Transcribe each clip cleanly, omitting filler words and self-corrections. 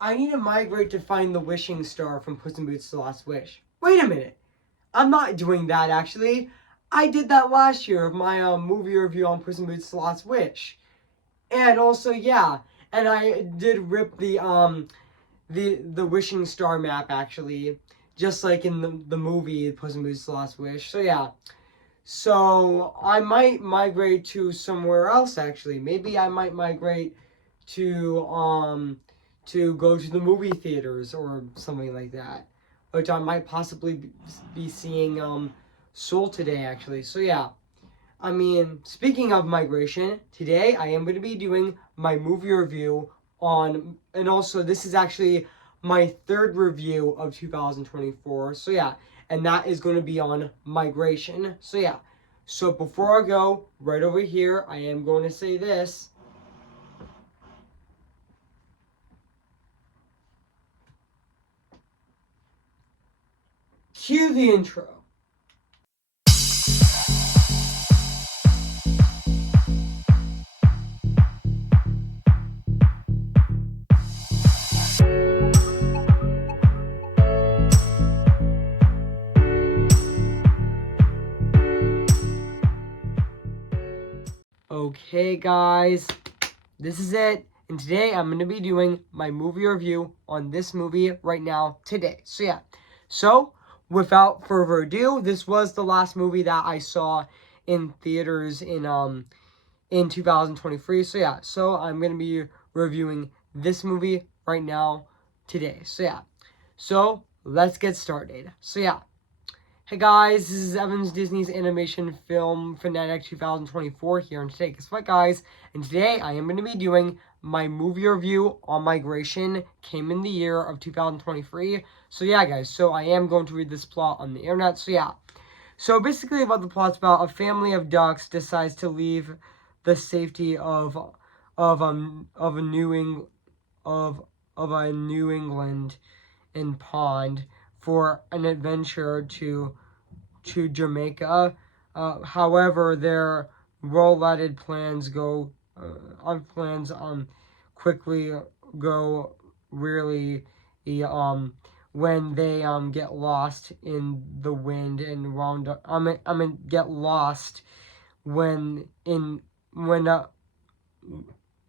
I need to migrate to find the wishing star from Puss in Boots: The Last Wish. Wait a minute. I'm not doing that, actually. I did that last year of my movie review on Puss in Boots: The Last Wish. And also, yeah, and I did rip the wishing star map, actually, just like in the movie Puss in Boots: The Last Wish. So yeah. So I might migrate to somewhere else, actually. Maybe I might migrate to go to the movie theaters or something like that, which I might possibly be seeing Soul today, actually. So yeah, I mean, speaking of migration, today I am going to be doing my movie review on, and also this is actually my third review of 2024. So yeah, and that is going to be on migration. So yeah, so before I go, right over here, I am going to say this. Cue the intro. Okay, guys, this is it. And today I'm going to be doing my movie review on this movie right now, today. So yeah, so without further ado, this was the last movie that I saw in theaters in 2023. So yeah, so I'm going to be reviewing this movie right now, today. So yeah, so let's get started. So yeah. Hey guys, this is Evan's Disney's Animation Film Fanatic 2024 here, and today, guess what guys? And today I am going to be doing my movie review on Migration, came in the year of 2023. So yeah guys, so I am going to read this plot on the internet, so yeah. So basically about the plot's about a family of ducks decides to leave the safety of a New England in pond for an adventure to Jamaica. However, their well-laid plans quickly go really when they get lost in the wind and wound up. Get lost when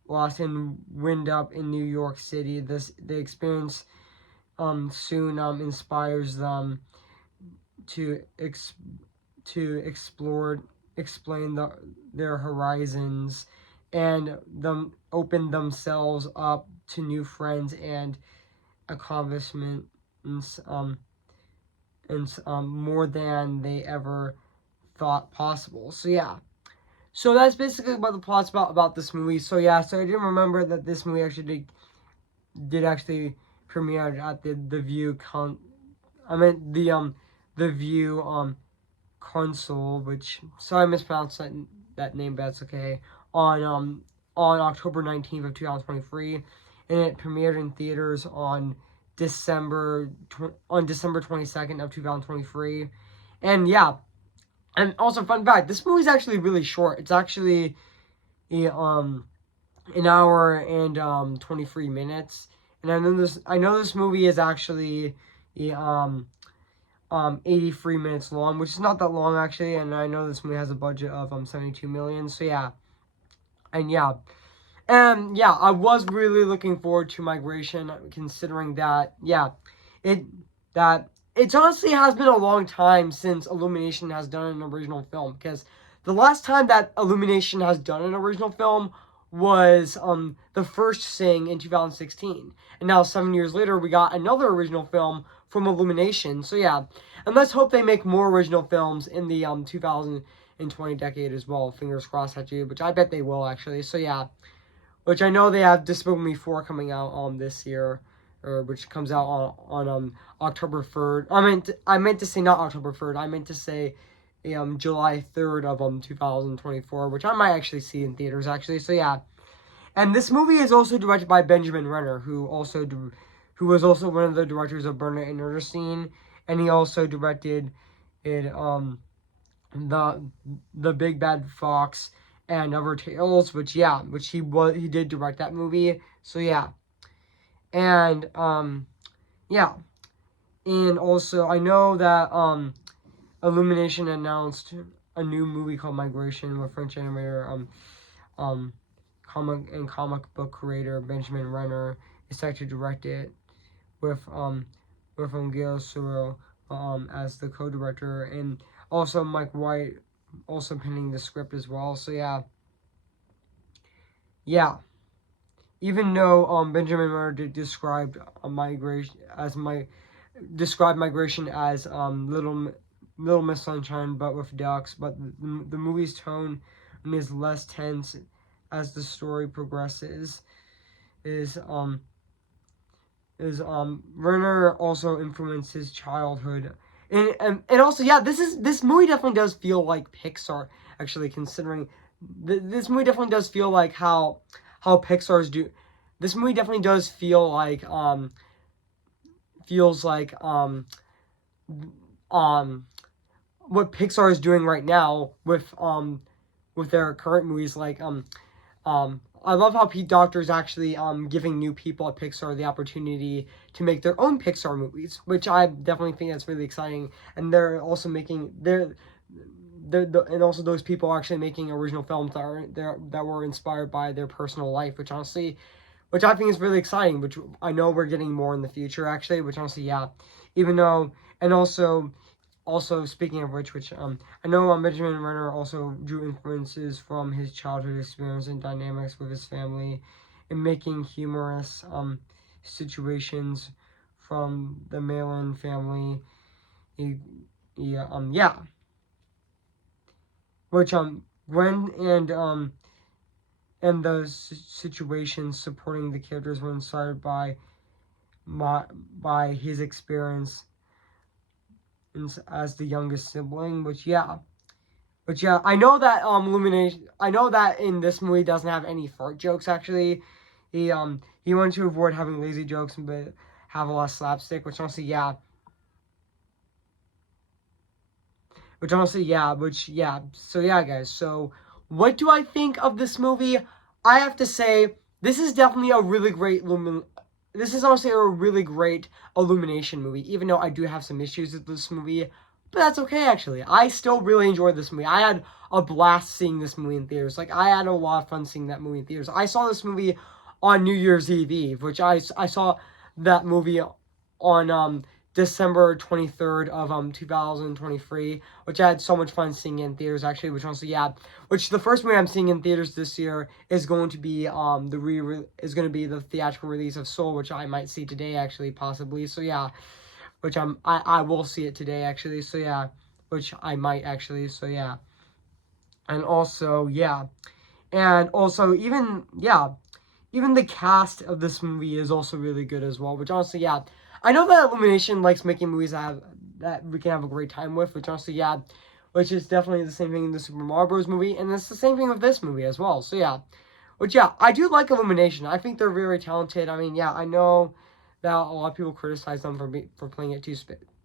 lost and wind up in New York City. The experience soon inspires them to explain their horizons and them open themselves up to new friends and accomplishments more than they ever thought possible. So yeah. So that's basically what the plot's about this movie. So yeah, so I didn't remember that this movie actually did actually premiere at the View the View console, which, sorry I mispronounced that name, but that's okay. On October 19th of 2023, and it premiered in theaters on December 22nd of 2023. And yeah, and also fun fact, this movie's actually really short. It's actually an hour and 23 minutes. And I know this movie is actually 83 minutes long, which is not that long actually, and I know this movie has a budget of 72 million. So yeah. And yeah. And yeah, I was really looking forward to Migration, considering that it honestly has been a long time since Illumination has done an original film, because the last time that Illumination has done an original film was the first Sing in 2016. And now 7 years later we got another original film from Illumination. So yeah, and let's hope they make more original films in the 2020 decade as well. Fingers crossed at you, which I bet they will actually. So yeah, which I know they have Despicable Me 4 coming out this year, or which comes out on October 3rd. I meant to say not October 3rd. I meant to say July 3rd of 2024, which I might actually see in theaters actually. So yeah. And this movie is also directed by Benjamin Renner, who was also one of the directors of Burner and Ernestine, and he also directed the Big Bad Fox and Other Tales, which he did direct that movie. So yeah. And yeah, and also I know that Illumination announced a new movie called Migration with French animator um comic book creator Benjamin Renner is set to direct it with Guillermo Suro as the co-director, and also Mike White also penning the script as well. So yeah. Even though Benjamin Renner described migration as Little Miss Sunshine, but with ducks. But the movie's tone is less tense as the story progresses. Is Werner also influenced his childhood, and also this movie definitely does feel like Pixar, actually, considering this movie definitely does feel like how Pixar's do. This movie definitely does feel like feels like um what Pixar is doing right now with their current movies, like I love how Pete Docter is actually giving new people at Pixar the opportunity to make their own Pixar movies, which I definitely think that's really exciting. And they're also making and also those people are actually making original films that were inspired by their personal life, which I think is really exciting. Which I know we're getting more in the future, actually. Which honestly, yeah, even though and also, speaking of which I know Benjamin Renner also drew influences from his childhood experience and dynamics with his family in making humorous situations from the Malin family. He, yeah, which Gwen and those situations supporting the characters were inspired by his experience as the youngest sibling, But yeah, I know that Illumination. I know that in this movie doesn't have any fart jokes. Actually, he wanted to avoid having lazy jokes, but have a lot of slapstick. Which yeah. So yeah, guys. So what do I think of this movie? I have to say this is definitely a really great This is honestly a really great Illumination movie. Even though I do have some issues with this movie, but that's okay, actually. I still really enjoyed this movie. I had a blast seeing this movie in theaters. Like, I had a lot of fun seeing that movie in theaters. I saw this movie on New Year's Eve, which I saw that movie on December 23rd of 2023, which I had so much fun seeing in theaters, actually, which the first movie I'm seeing in theaters this year is going to be the theatrical release of Soul, which I might see today, actually, possibly. So yeah, which I will see it today, actually. So yeah, which I might, actually. So yeah, and also even the cast of this movie is also really good as well. Which honestly, yeah, I know that Illumination likes making movies that we can have a great time with. Which honestly, yeah, which is definitely the same thing in the Super Mario Bros. Movie, and it's the same thing with this movie as well. So yeah, which yeah, I do like Illumination. I think they're very talented. I mean, yeah, I know that a lot of people criticize them for playing it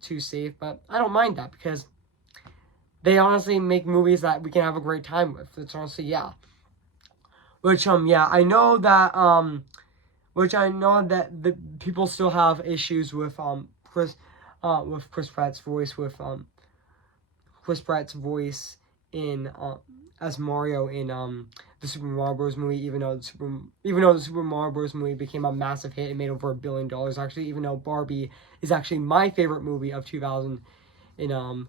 too safe, but I don't mind that because they honestly make movies that we can have a great time with. It's honestly, yeah. Which yeah, I know that the people still have issues with Chris Pratt's voice in as Mario in the Super Mario Bros. Movie, even though the Super Mario Bros. Movie became a massive hit and made over $1 billion, actually, even though Barbie is actually my favorite movie of 2000 in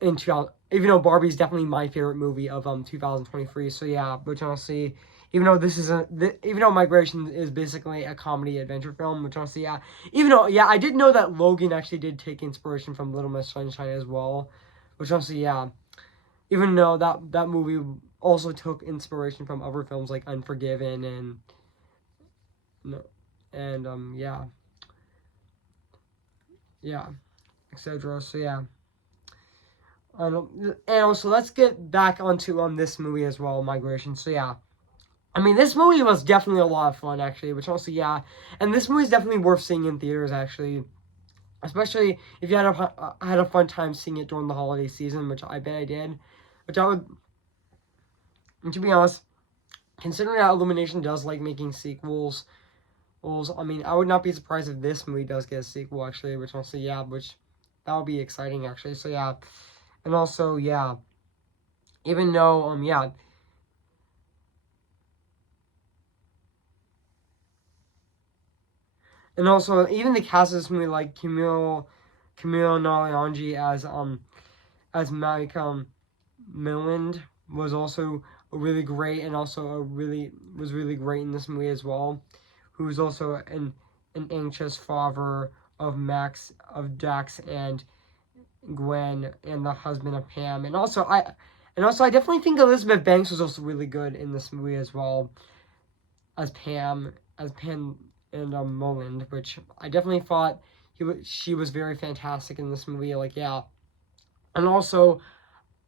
2000, even though Barbie is definitely my favorite movie of 2023. So yeah, which honestly, even though Migration is basically a comedy adventure film, which honestly, yeah, even though yeah, I did know that Logan actually did take inspiration from Little Miss Sunshine as well, which honestly, yeah, even though that movie also took inspiration from other films like Unforgiven and no, and yeah, etc. So yeah. And also, let's get back onto this movie as well, Migration. So yeah, I mean, this movie was definitely a lot of fun, actually. Which also, yeah, and this movie is definitely worth seeing in theaters, actually, especially if you had a fun time seeing it during the holiday season, which I bet I did. Which I would, and to be honest, considering that Illumination does like making sequels, I mean, I would not be surprised if this movie does get a sequel, actually, which also, yeah, which that would be exciting, actually. So, yeah. And also, yeah, even though, yeah. And also, even the cast of this movie, like Camille Nalianji as Mike, Milland was also really great, and also was really great in this movie as well. Who was also an anxious father of Dax and Gwen, and the husband of Pam. And also I definitely think Elizabeth Banks was also really good in this movie as well as Pam and Mulland, which I definitely thought she was very fantastic in this movie. Like, yeah, and also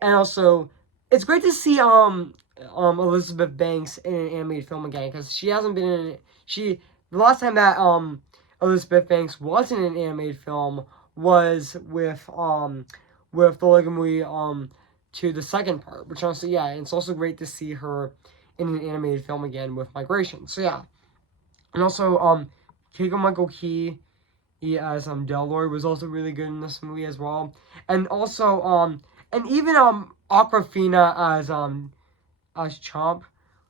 it's great to see Elizabeth Banks in an animated film again, because she hasn't been in the last time that Elizabeth Banks was in an animated film was with the Lego movie to the second part, which honestly, yeah, and it's also great to see her in an animated film again with Migration. So yeah. And also Keegan Michael Key, he as Delroy was also really good in this movie as well. And also and even Aquafina as Chomp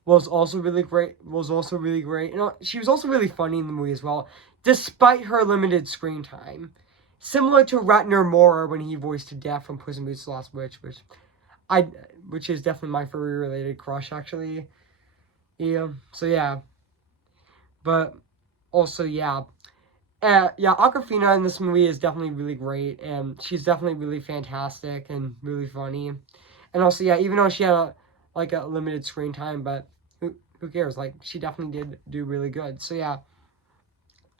was also really great. You know, she was also really funny in the movie as well, despite her limited screen time. Similar to Ratner Mora when he voiced Death from Puss in Boots: The Last Witch, which is definitely my furry related crush, actually. Yeah. So yeah. But also, yeah. Yeah, Awkwafina in this movie is definitely really great, and she's definitely really fantastic and really funny. And also, yeah, even though she had a limited screen time, but who cares? Like, she definitely did do really good. So yeah,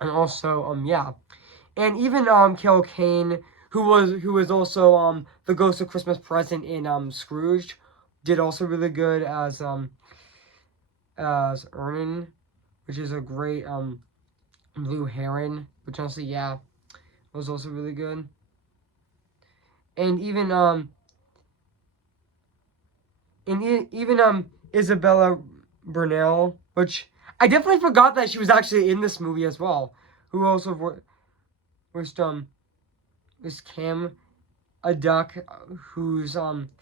and also yeah, and even Kel Kane, who was also the Ghost of Christmas Present in Scrooge, did also really good as Ernan, which is a great Blue Heron, which honestly, yeah, was also really good. And even Isabella Burnell, which I definitely forgot that she was actually in this movie as well. Who also was Cam, a duck whose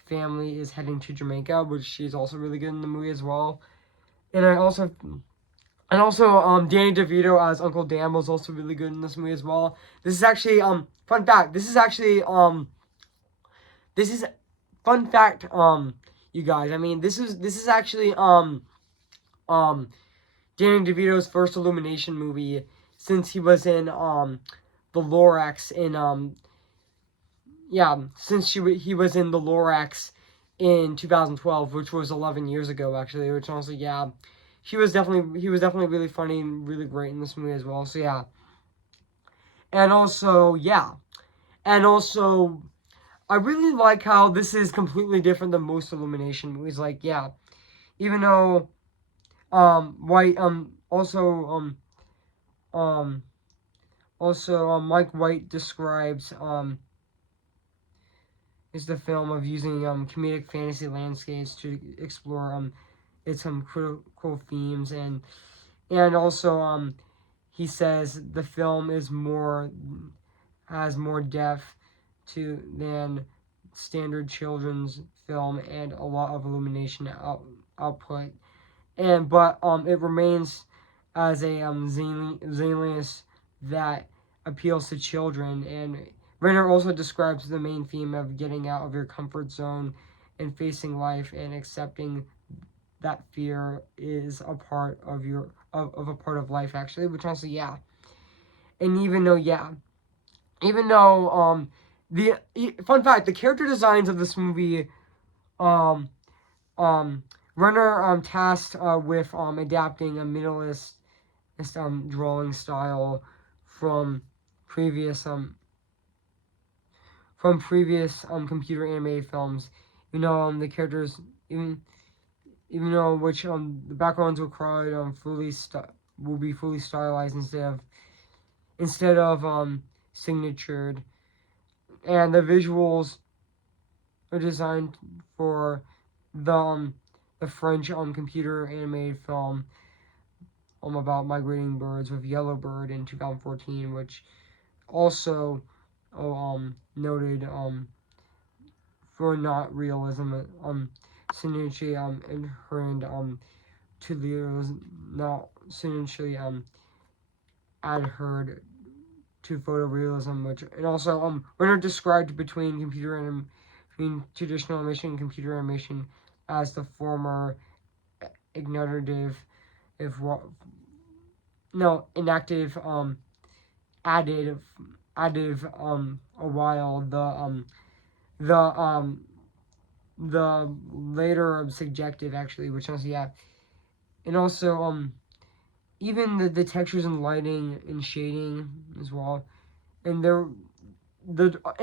family is heading to Jamaica, which she's also really good in the movie as well. And also Danny DeVito as Uncle Dan was also really good in this movie as well. This is actually fun fact. This is fun fact, you guys. I mean, this is actually um Danny DeVito's first Illumination movie since he was in the Lorax in since he was in the Lorax in 2012, which was 11 years ago, actually. Which honestly, yeah, he was definitely really funny and really great in this movie as well. So yeah, and also yeah, and also I really like how this is completely different than most Illumination movies. Like, yeah, even though White um Mike White describes is the film of using comedic fantasy landscapes to explore its critical themes, and also he says the film has more depth to than standard children's film and a lot of illumination output, but it remains as a zaniest that appeals to children. And Renner also describes the main theme of getting out of your comfort zone and facing life and accepting that fear is a part of of a part of life, actually, which honestly, yeah. And even though the fun fact, the character designs of this movie um um Renner tasked with adapting a minimalist drawing style from previous computer animated films. You know, the characters, even though which the backgrounds required will be fully stylized instead of signatured, and the visuals are designed for the French computer animated film about migrating birds with Yellowbird in 2014, which also noted for not realism Sinucci inherent to leaders not Sinucci adhered to photorealism, which and also when are described between traditional animation and computer animation as the former ignorative if inactive additive a while the later subjective actually, which also and also even the textures and lighting and shading as well, and and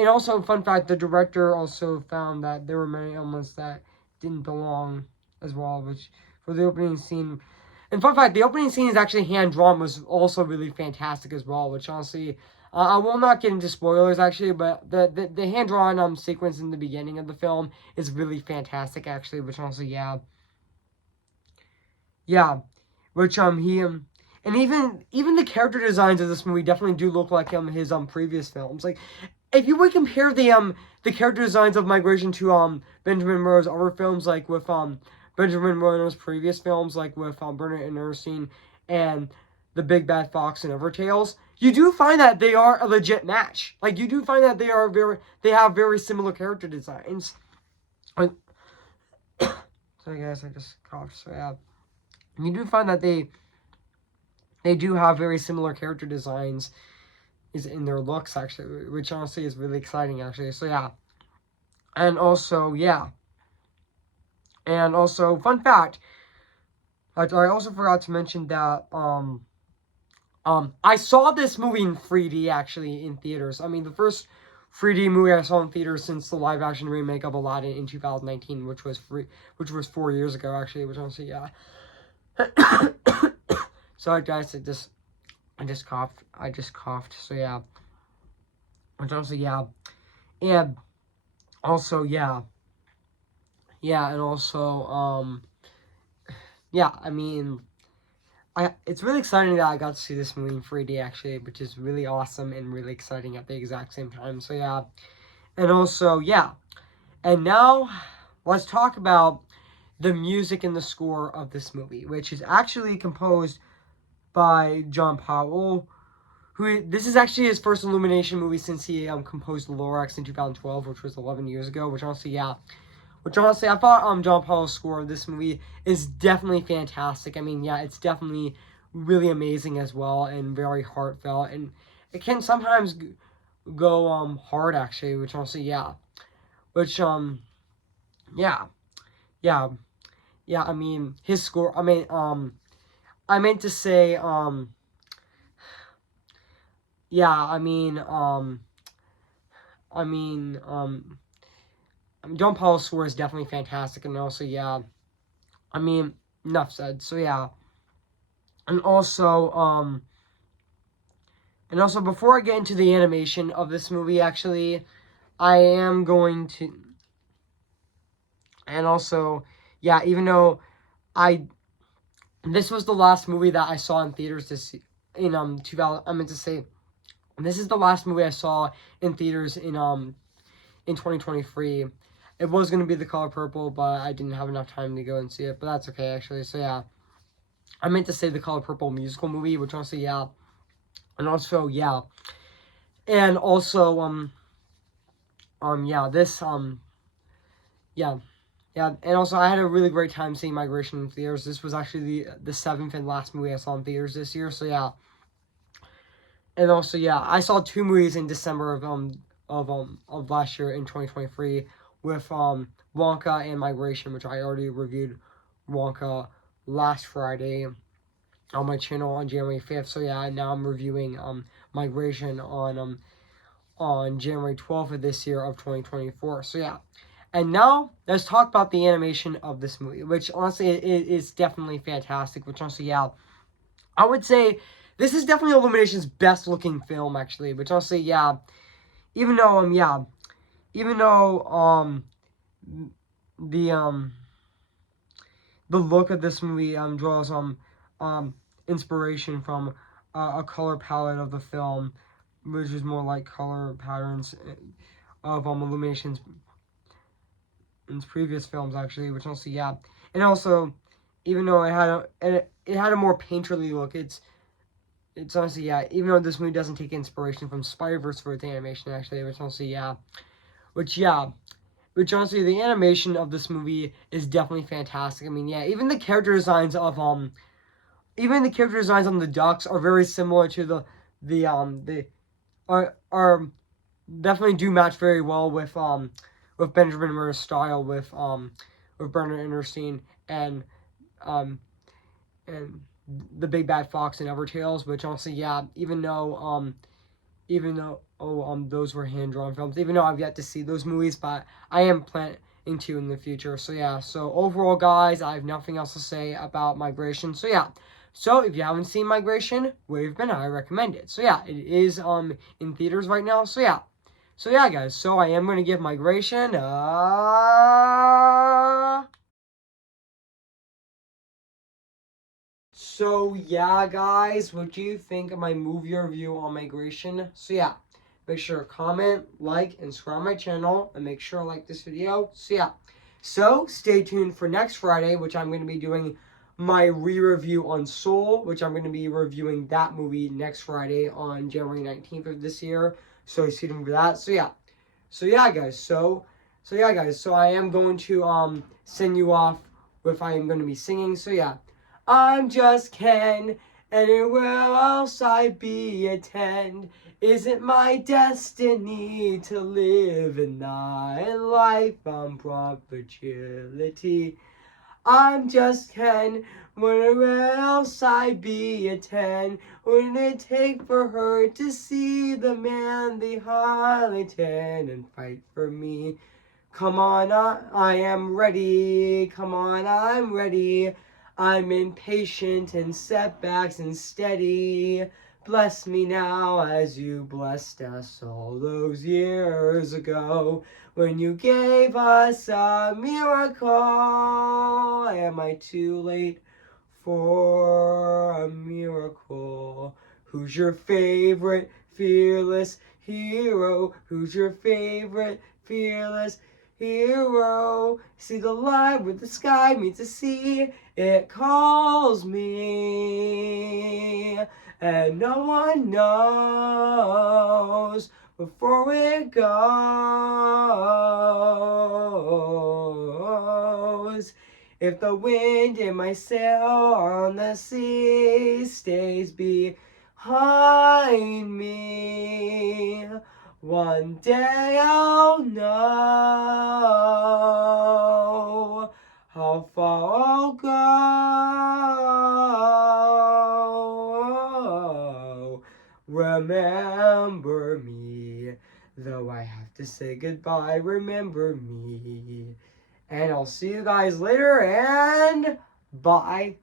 also fun fact, the director also found that there were many elements that didn't belong as well, which for the opening scene. And fun fact, the opening scene is actually hand drawn, was also really fantastic as well, which honestly, I will not get into spoilers actually, but the hand drawn sequence in the beginning of the film is really fantastic actually, which honestly, which he and even the character designs of this movie definitely do look like his previous films. Like if you would compare the character designs of Migration to Benjamin Monroe's other films, like with Benjamin Monroe's previous films, like with Bernard and Ernestine and The Big Bad Fox and Overtales, you do find that they are a legit match. Like you do find that they have very similar character designs. Sorry guys, I just coughed. So yeah, you do find that they do have very similar character designs is in their looks actually, which honestly is really exciting actually. So yeah. And also fun fact, I also forgot to mention that I saw this movie in 3D actually in theaters. I mean the first 3D movie I saw in theaters since the live action remake of Aladdin in 2019, which was 4 years ago actually, which honestly Sorry guys, I just coughed. So yeah. Which honestly and also and also I mean it's really exciting that I got to see this movie in 3D actually, which is really awesome and really exciting at the exact same time. So yeah. And also and now let's talk about the music and the score of this movie, which is actually composed by John Powell, who this is actually his first Illumination movie since he composed The Lorax in 2012, which was 11 years ago, which honestly I thought John Powell's score of this movie is definitely fantastic. I mean, it's definitely really amazing as well and very heartfelt, and it can sometimes go hard actually, which honestly which I mean his score. I meant to say I mean John Paul's score is definitely fantastic, and also I mean enough said. So and also before I get into the animation of this movie, actually, I am going to, and also even though this was the last movie that I saw in theaters in 2000. I meant to say, this is the last movie I saw in theaters in 2023. It was going to be The Color Purple, but I didn't have enough time to go and see it, but that's okay, actually. So, I meant to say The Color Purple musical movie, which honestly, and also, and also, this, and also I had a really great time seeing Migration in theaters. This was actually the 7th and last movie I saw in theaters this year, so, and also, I saw 2 movies in December of last year in 2023 with Wonka and Migration, which I already reviewed Wonka last Friday on my channel on January 5th. So now I'm reviewing Migration on January 12th of this year of 2024. So and now let's talk about the animation of this movie, which honestly is definitely fantastic. Which honestly, I would say this is definitely Illumination's best looking film, actually. Which honestly, even though the look of this movie draws inspiration from a color palette of the film, which is more like color patterns of Illumination's in previous films actually, which also and also even though it had a more painterly look, it's honestly even though this movie doesn't take inspiration from Spider-Verse for its animation actually, which honestly which honestly the animation of this movie is definitely fantastic. I mean even the character designs of even the character designs on the ducks are very similar to the are definitely do match very well with Benjamin Murray's style with Bernard Innerstein and um and the Big Bad Fox and Evertails, which honestly even though those were hand drawn films, even though I've yet to see those movies, but I am planning to in the future. So overall guys, I have nothing else to say about Migration. So if you haven't seen Migration, where you've been, I recommend it. It is in theaters right now. Guys, so I am gonna give Migration guys, what do you think of my movie review on Migration? Make sure to comment, like, and subscribe my channel, and make sure to like this video. So stay tuned for next Friday, which I'm going to be doing my re-review on Soul, which I'm going to be reviewing that movie next Friday on January 19th of this year. So stay tuned for that. Guys. So I am going to send you off with I am going to be singing. I'm just Ken, anywhere else I be attend. Is it my destiny to live in thy life on perpetuity? I'm just Ken, whatever else I be attend. Wouldn't it take for her to see the man, the Harlington, and fight for me? Come on, I am ready. Come on, I'm ready. I'm impatient and setbacks and steady. Bless me now as you blessed us all those years ago when you gave us a miracle. Am I too late for a miracle? Who's your favorite fearless hero? Who's your favorite fearless hero? See the line where the sky meets the sea. It calls me, and no one knows before it goes. If the wind in my sail on the sea stays behind me, one day I'll know how far I'll go. Remember me, though I have to say goodbye, remember me. And I'll see you guys later, and bye.